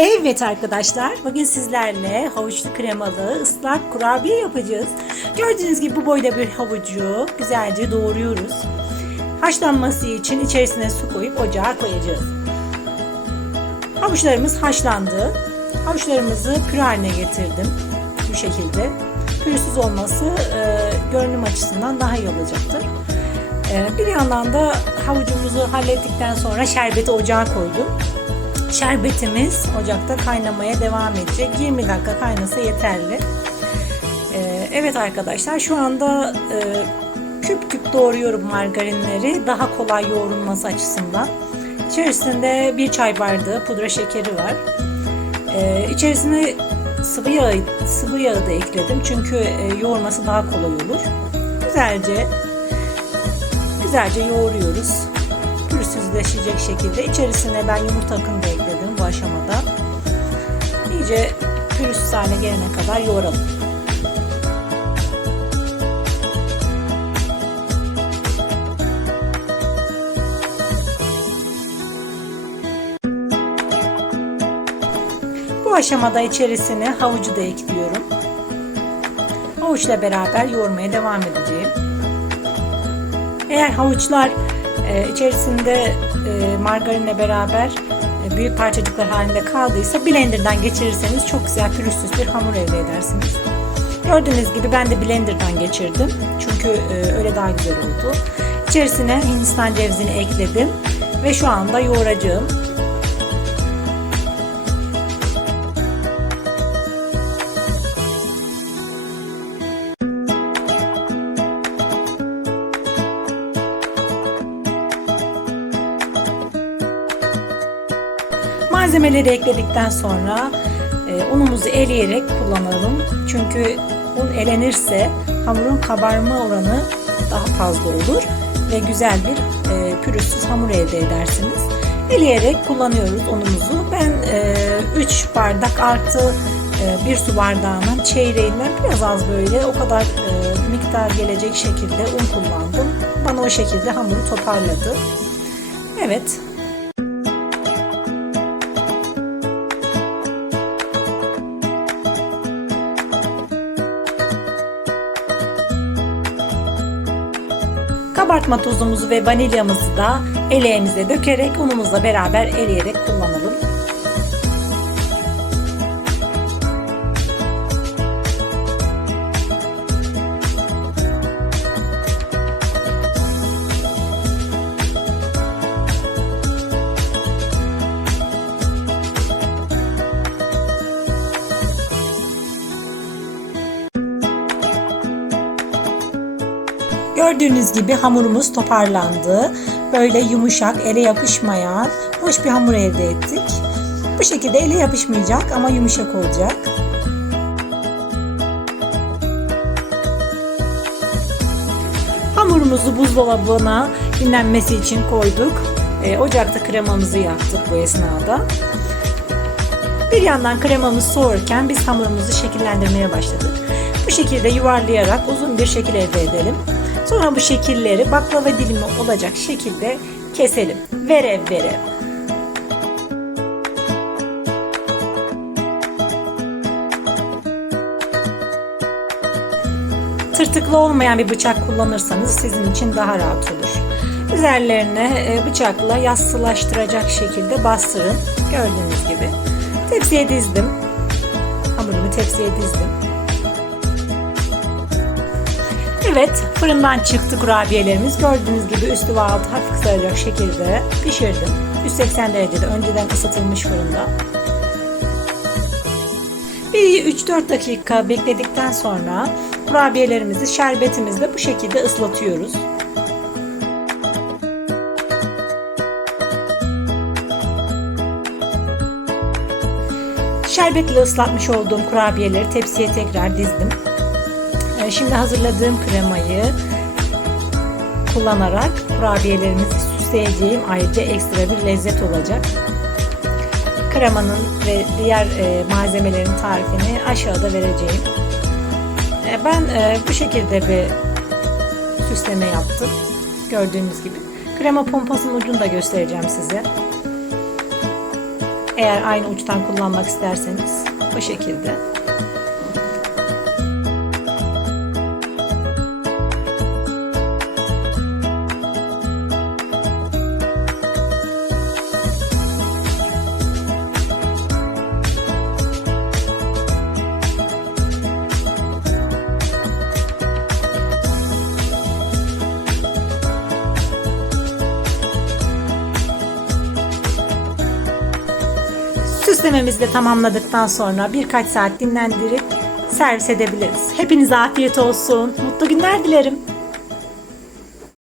Evet arkadaşlar, bugün sizlerle havuçlu kremalı ıslak kurabiye yapacağız. Gördüğünüz gibi bu boyda bir havucu güzelce doğruyoruz. Haşlanması için içerisine su koyup ocağa koyacağız. Havuçlarımız haşlandı. Havuçlarımızı püre haline getirdim. Bu şekilde. Pürüzsüz olması e, görünüm açısından daha iyi olacaktır. E, bir yandan da havucumuzu hallettikten sonra şerbeti ocağa koydum. Şerbetimiz ocakta kaynamaya devam edecek. 20 dakika kaynasa yeterli. Ee, evet arkadaşlar şu anda e, küp küp doğruyorum margarinleri daha kolay yoğrulması açısından. İçerisinde bir çay bardağı pudra şekeri var. Ee, içerisine sıvı yağ, sıvı yağı da ekledim çünkü e, yoğurması daha kolay olur. Güzelce güzelce yoğuruyoruz pürüzsüzleşecek şekilde. içerisine ben yumurta akını da ekledim bu aşamada. İyice pürüzsüz hale gelene kadar yoğuralım. Bu aşamada içerisine havucu da ekliyorum. Havuçla beraber yoğurmaya devam edeceğim. Eğer havuçlar e, içerisinde margarinle beraber e, büyük parçacıklar halinde kaldıysa blenderdan geçirirseniz çok güzel pürüzsüz bir hamur elde edersiniz. Gördüğünüz gibi ben de blenderdan geçirdim. Çünkü e, öyle daha güzel oldu. İçerisine hindistan cevizini ekledim ve şu anda yoğuracağım. Malzemeleri ekledikten sonra e, unumuzu eleyerek kullanalım. Çünkü un elenirse hamurun kabarma oranı daha fazla olur ve güzel bir e, pürüzsüz hamur elde edersiniz. Eleyerek kullanıyoruz unumuzu. Ben 3 e, bardak artı e, bir su bardağının çeyreğinden biraz az böyle o kadar e, miktar gelecek şekilde un kullandım. Bana o şekilde hamuru toparladı. Evet Kabartma tozumuzu ve vanilyamızı da eleğimize dökerek unumuzla beraber eleyerek kullanalım. Gördüğünüz gibi hamurumuz toparlandı. Böyle yumuşak, ele yapışmayan, hoş bir hamur elde ettik. Bu şekilde ele yapışmayacak ama yumuşak olacak. Hamurumuzu buzdolabına dinlenmesi için koyduk. E, ocakta kremamızı yaptık bu esnada. Bir yandan kremamız soğurken biz hamurumuzu şekillendirmeye başladık. Bu şekilde yuvarlayarak uzun bir şekil elde edelim. Sonra bu şekilleri baklava dilimi olacak şekilde keselim. Verev verev. Tırtıklı olmayan bir bıçak kullanırsanız sizin için daha rahat olur. Üzerlerine e, bıçakla yassılaştıracak şekilde bastırın. Gördüğünüz gibi. Tepsiye dizdim. Hamurumu tepsiye dizdim. Evet fırından çıktı kurabiyelerimiz. Gördüğünüz gibi üstü ve altı hafif kızaracak şekilde pişirdim. 180 derecede önceden ısıtılmış fırında. Bir 3-4 dakika bekledikten sonra kurabiyelerimizi şerbetimizle bu şekilde ıslatıyoruz. Şerbetle ıslatmış olduğum kurabiyeleri tepsiye tekrar dizdim. Ee, şimdi hazırladığım kremayı kullanarak kurabiyelerimizi süsleyeceğim. Ayrıca ekstra bir lezzet olacak. Kremanın ve diğer e, malzemelerin tarifini aşağıda vereceğim. E, ben e, bu şekilde bir süsleme yaptım. Gördüğünüz gibi. Krema pompasının ucunu da göstereceğim size. Eğer aynı uçtan kullanmak isterseniz bu şekilde. Süslememizi de tamamladıktan sonra birkaç saat dinlendirip servis edebiliriz. Hepinize afiyet olsun. Mutlu günler dilerim.